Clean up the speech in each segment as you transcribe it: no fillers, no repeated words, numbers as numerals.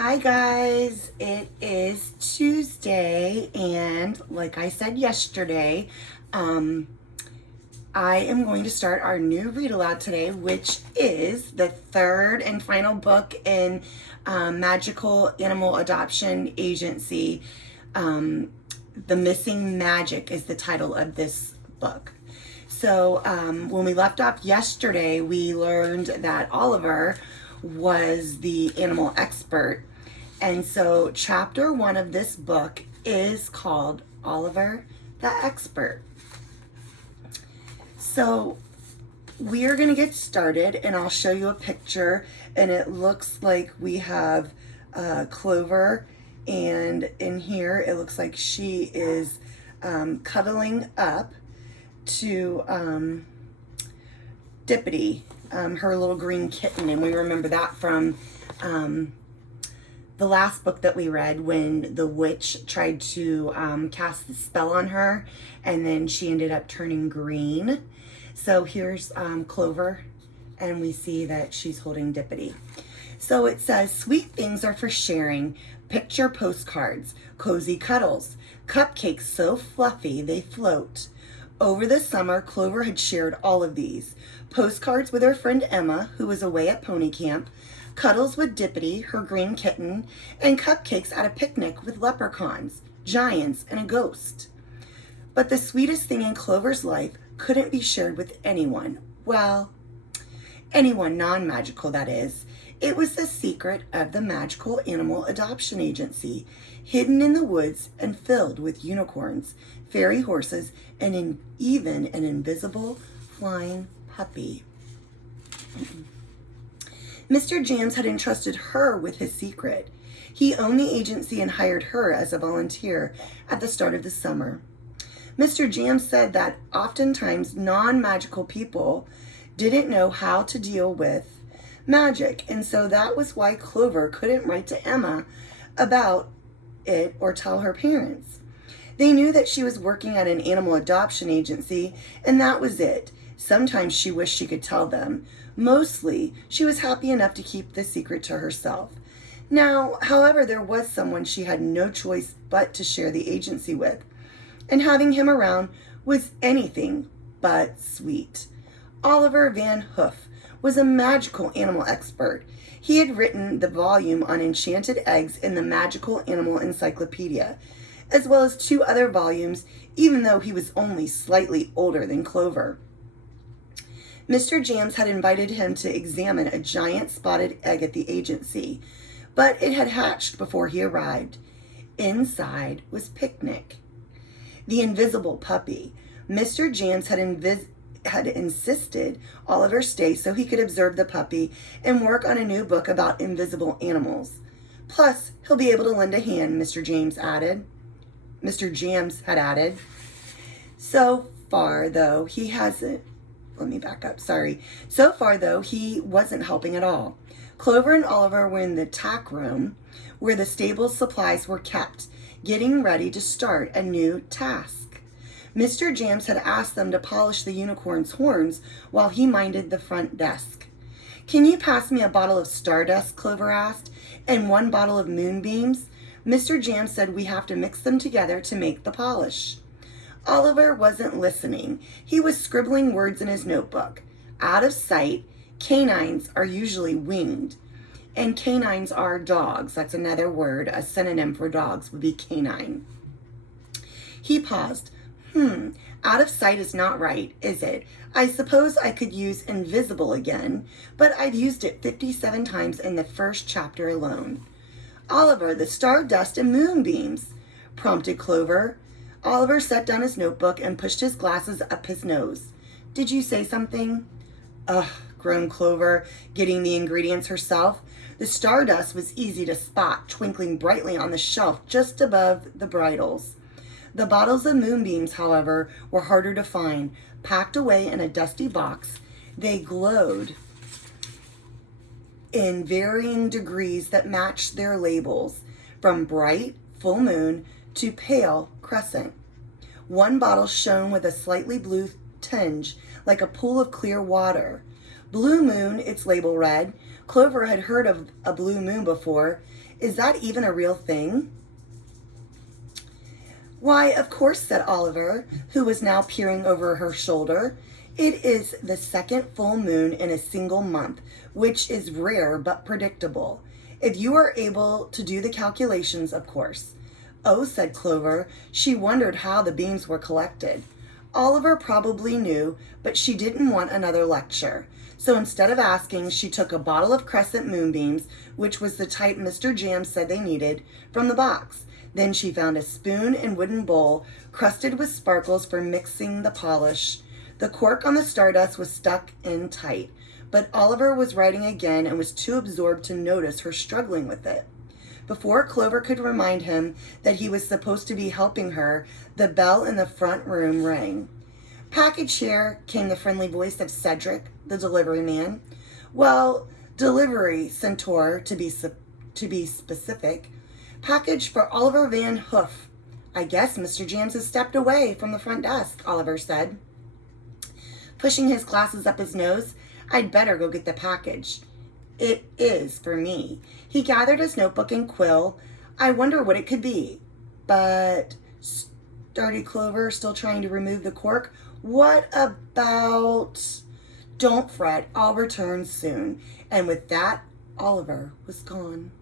Hi guys, it is Tuesday, and like I said yesterday, I am going to start our new read aloud today, which is the third and final book in Magical Animal Adoption Agency. The Missing Magic is the title of this book. So when we left off yesterday, we learned that Oliver was the animal expert. And so chapter 1 of this book is called Oliver the Expert. So we are going to get started, and I'll show you a picture, and it looks like we have Clover, and in here it looks like she is cuddling up to Dippity, her little green kitten, and we remember that from the last book that we read when the witch tried to cast the spell on her, and then she ended up turning green. So here's Clover, and we see that she's holding Dippity. So it says, sweet things are for sharing, picture postcards, cozy cuddles, cupcakes so fluffy they float. Over the summer, Clover had shared all of these. Postcards with her friend Emma, who was away at pony camp, cuddles with Dippity, her green kitten, and cupcakes at a picnic with leprechauns, giants, and a ghost. But the sweetest thing in Clover's life couldn't be shared with anyone. Well, anyone non-magical, that is. It was the secret of the Magical Animal Adoption Agency, hidden in the woods and filled with unicorns, fairy horses, and even an invisible flying puppy. Mr. Jams had entrusted her with his secret. He owned the agency and hired her as a volunteer at the start of the summer. Mr. Jams said that oftentimes non-magical people didn't know how to deal with magic, and so that was why Clover couldn't write to Emma about it or tell her parents. They knew that she was working at an animal adoption agency, and that was it. Sometimes she wished she could tell them. Mostly, she was happy enough to keep the secret to herself. Now, however, there was someone she had no choice but to share the agency with, and having him around was anything but sweet. Oliver Van Hoof was a magical animal expert. He had written the volume on enchanted eggs in the Magical Animal Encyclopedia, as well as 2 other volumes, even though he was only slightly older than Clover. Mr. Jams had invited him to examine a giant spotted egg at the agency, but it had hatched before he arrived. Inside was Picnic, the invisible puppy. Mr. Jams had insisted Oliver stay so he could observe the puppy and work on a new book about invisible animals. Plus, he'll be able to lend a hand, Mr. Jams had added. So far, though, he wasn't helping at all. Clover and Oliver were in the Tack Room, where the stable's supplies were kept, getting ready to start a new task. Mr. Jams had asked them to polish the unicorn's horns while he minded the front desk. Can you pass me a bottle of Stardust, Clover asked, and 1 bottle of moonbeams? Mr. Jams said we have to mix them together to make the polish. Oliver wasn't listening. He was scribbling words in his notebook. Out of sight, canines are usually winged, and canines are dogs. That's another word. A synonym for dogs would be canine. He paused. Out of sight is not right, is it? I suppose I could use invisible again, but I've used it 57 times in the first chapter alone. Oliver, the Stardust and moonbeams, prompted Clover. Oliver set down his notebook and pushed his glasses up his nose. Did you say something? Ugh, groaned Clover, getting the ingredients herself. The Stardust was easy to spot, twinkling brightly on the shelf just above the bridles. The bottles of moonbeams, however, were harder to find. Packed away in a dusty box, they glowed in varying degrees that matched their labels, from bright, full moon to pale crescent. 1 bottle shone with a slightly blue tinge, like a pool of clear water. Blue moon, its label read. Clover had heard of a blue moon before. Is that even a real thing? Why, of course, said Oliver, who was now peering over her shoulder. It is the second full moon in a single month, which is rare but predictable. If you are able to do the calculations, of course. Oh, said Clover. She wondered how the beams were collected. Oliver probably knew, but she didn't want another lecture. So instead of asking, she took a bottle of crescent moonbeams, which was the type Mr. Jam said they needed, from the box. Then she found a spoon and wooden bowl crusted with sparkles for mixing the polish. The cork on the Stardust was stuck in tight, but Oliver was writing again and was too absorbed to notice her struggling with it. Before Clover could remind him that he was supposed to be helping her, the bell in the front room rang. Package here, came the friendly voice of Cedric, the delivery man. Well, delivery, Centaur, to be specific. Package for Oliver Van Hoof. I guess Mr. Jams has stepped away from the front desk, Oliver said. Pushing his glasses up his nose, I'd better go get the package. It is for me. He gathered his notebook and quill. I wonder what it could be. But, started Clover, still trying to remove the cork. What about... Don't fret, I'll return soon. And with that, Oliver was gone.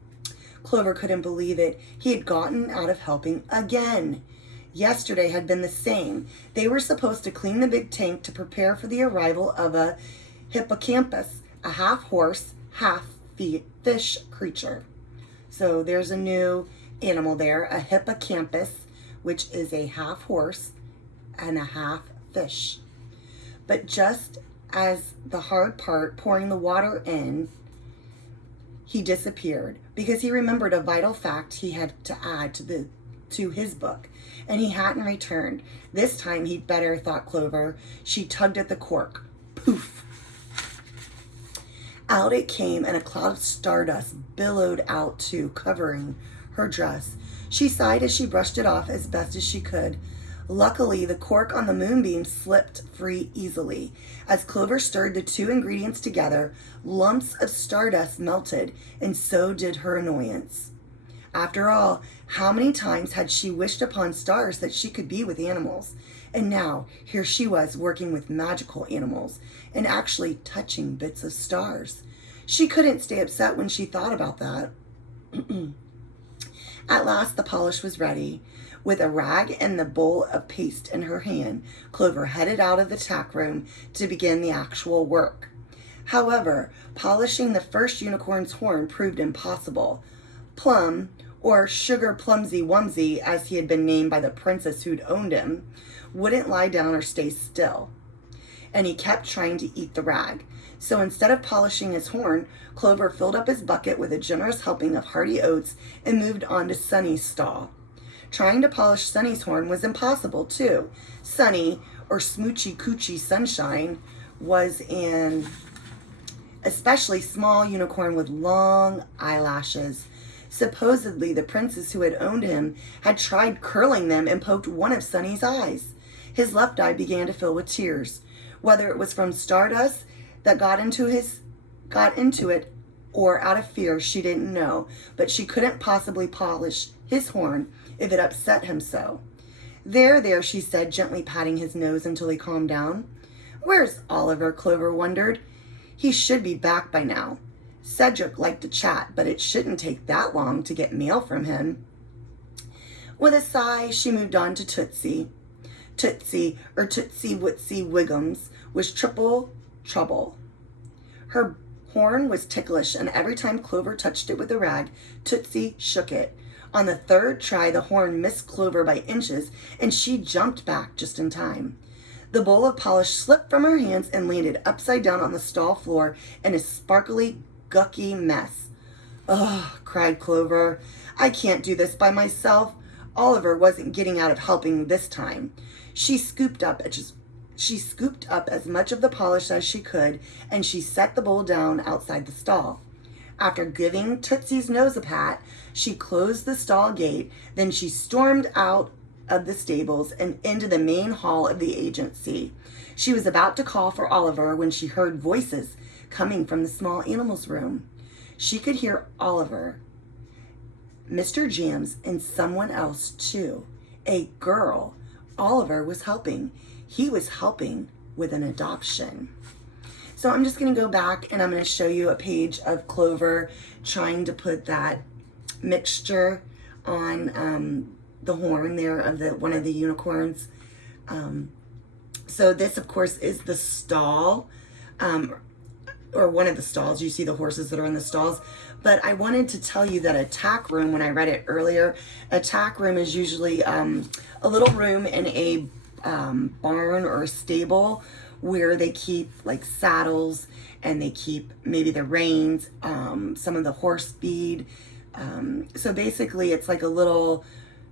Clover couldn't believe it. He had gotten out of helping again. Yesterday had been the same. They were supposed to clean the big tank to prepare for the arrival of a hippocampus, a half-horse, half-fish creature. So there's a new animal there, a hippocampus, which is a half-horse and a half-fish. But just as the hard part, pouring the water in, he disappeared because he remembered a vital fact he had to add to his book, and he hadn't returned. This time he'd better, thought Clover. She tugged at the cork. Poof! Out it came, and a cloud of stardust billowed out too, covering her dress. She sighed as she brushed it off as best as she could. Luckily, the cork on the moonbeam slipped free easily. As Clover stirred the two ingredients together, lumps of stardust melted, and so did her annoyance. After all, how many times had she wished upon stars that she could be with animals? And now, here she was working with magical animals, and actually touching bits of stars. She couldn't stay upset when she thought about that. At last, the polish was ready. With a rag and the bowl of paste in her hand, Clover headed out of the tack room to begin the actual work. However, polishing the first unicorn's horn proved impossible. Plum, or Sugar Plumsy Wumsy, as he had been named by the princess who'd owned him, wouldn't lie down or stay still. And he kept trying to eat the rag. So instead of polishing his horn, Clover filled up his bucket with a generous helping of hearty oats and moved on to Sunny's stall. Trying to polish Sunny's horn was impossible, too. Sunny, or Smoochy Coochie Sunshine, was an especially small unicorn with long eyelashes. Supposedly, the princess who had owned him had tried curling them and poked one of Sunny's eyes. His left eye began to fill with tears. Whether it was from stardust that got into it or out of fear, she didn't know, but she couldn't possibly polish his horn if it upset him so. There, she said, gently patting his nose until he calmed down. Where's Oliver? Clover wondered. He should be back by now. Cedric liked to chat, but it shouldn't take that long to get mail from him. With a sigh, she moved on to Tootsie. Tootsie, or Tootsie Wootsy Wiggums, was triple trouble. Her horn was ticklish, and every time Clover touched it with a rag, Tootsie shook it. On the third try, the horn missed Clover by inches, and she jumped back just in time. The bowl of polish slipped from her hands and landed upside down on the stall floor in a sparkly, gucky mess. Ugh, cried Clover. I can't do this by myself. Oliver wasn't getting out of helping this time. She scooped up as much of the polish as she could, and she set the bowl down outside the stall. After giving Tootsie's nose a pat, she closed the stall gate. Then she stormed out of the stables and into the main hall of the agency. She was about to call for Oliver when she heard voices coming from the small animals room. She could hear Oliver, Mr. Jams, and someone else too. A girl. Oliver was helping. He was helping with an adoption. So I'm just going to go back and I'm going to show you a page of Clover trying to put that mixture on the horn there of one of the unicorns. So this, of course, is the stall, or one of the stalls. You see the horses that are in the stalls. But I wanted to tell you that a tack room, when I read it earlier, a tack room is usually a little room in a barn or a stable where they keep like saddles and they keep maybe the reins, some of the horse feed. So basically it's like a little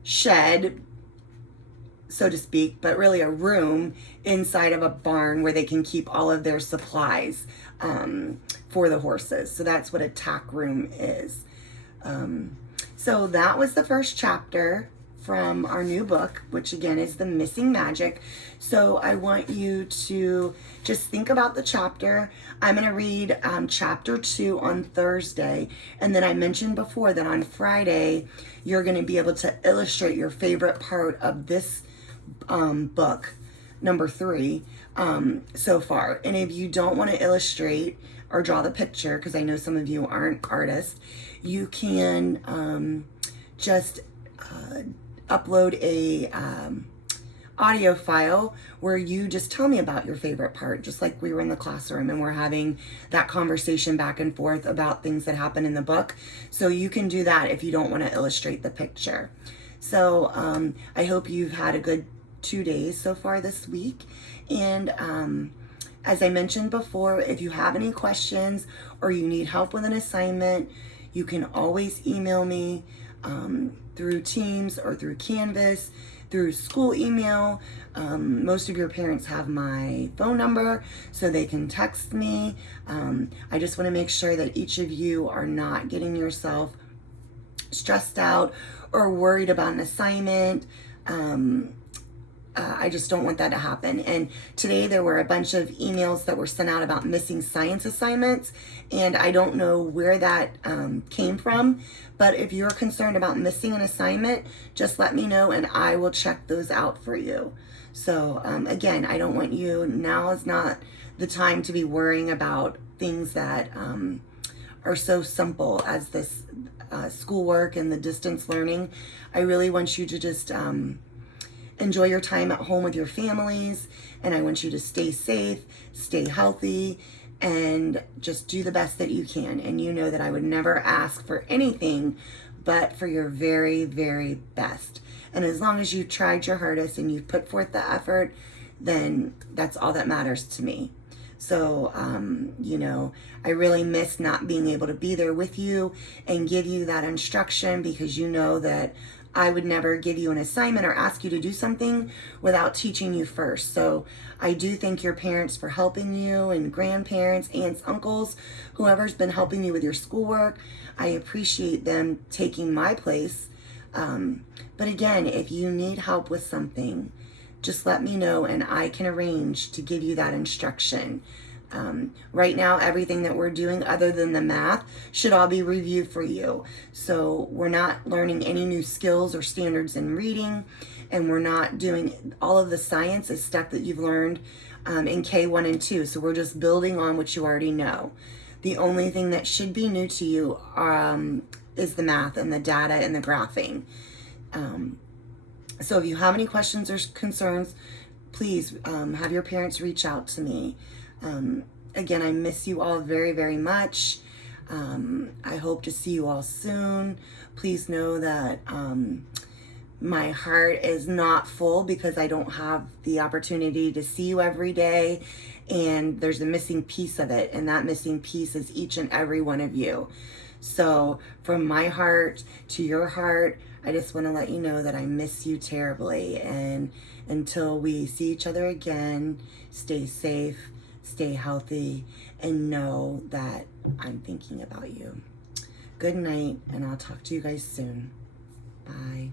shed, so to speak, but really a room inside of a barn where they can keep all of their supplies for the horses. So that's what a tack room is. So that was the first chapter from our new book, which again is The Missing Magic. So I want you to just think about the chapter. I'm going to read chapter 2 on Thursday. And then I mentioned before that on Friday, you're going to be able to illustrate your favorite part of this book, number 3, so far. And if you don't want to illustrate or draw the picture, because I know some of you aren't artists, you can just upload a audio file where you just tell me about your favorite part, just like we were in the classroom and we're having that conversation back and forth about things that happen in the book. So you can do that if you don't want to illustrate the picture. So I hope you've had a good 2 days so far this week. And as I mentioned before, if you have any questions or you need help with an assignment, you can always email me through Teams or through Canvas, through school email. Most of your parents have my phone number, so they can text me. I just want to make sure that each of you are not getting yourself stressed out or worried about an assignment. I just don't want that to happen. And today there were a bunch of emails that were sent out about missing science assignments, and I don't know where that came from. But if you're concerned about missing an assignment, just let me know and I will check those out for you. So again, I don't want you, now is not the time to be worrying about things that are so simple as this schoolwork and the distance learning. I really want you to just enjoy your time at home with your families, and I want you to stay safe, stay healthy, and just do the best that you can. And you know that I would never ask for anything but for your very, very best. And as long as you tried your hardest and you've put forth the effort, then that's all that matters to me. So, you know, I really miss not being able to be there with you and give you that instruction, because you know that I would never give you an assignment or ask you to do something without teaching you first. So I do thank your parents for helping you, and grandparents, aunts, uncles, whoever's been helping you with your schoolwork. I appreciate them taking my place. But again, if you need help with something, just let me know and I can arrange to give you that instruction. Right now, everything that we're doing other than the math should all be reviewed for you. So we're not learning any new skills or standards in reading, and we're not doing all of the science is stuff that you've learned in K1 and 2. So we're just building on what you already know. The only thing that should be new to you is the math and the data and the graphing. So if you have any questions or concerns, please have your parents reach out to me. Again, I miss you all very, very much. I hope to see you all soon. Please know that my heart is not full because I don't have the opportunity to see you every day, and there's a missing piece of it, and that missing piece is each and every one of you. So from my heart to your heart, I just want to let you know that I miss you terribly, and until we see each other again, stay safe, stay healthy, and know that I'm thinking about you. Good night, and I'll talk to you guys soon. Bye.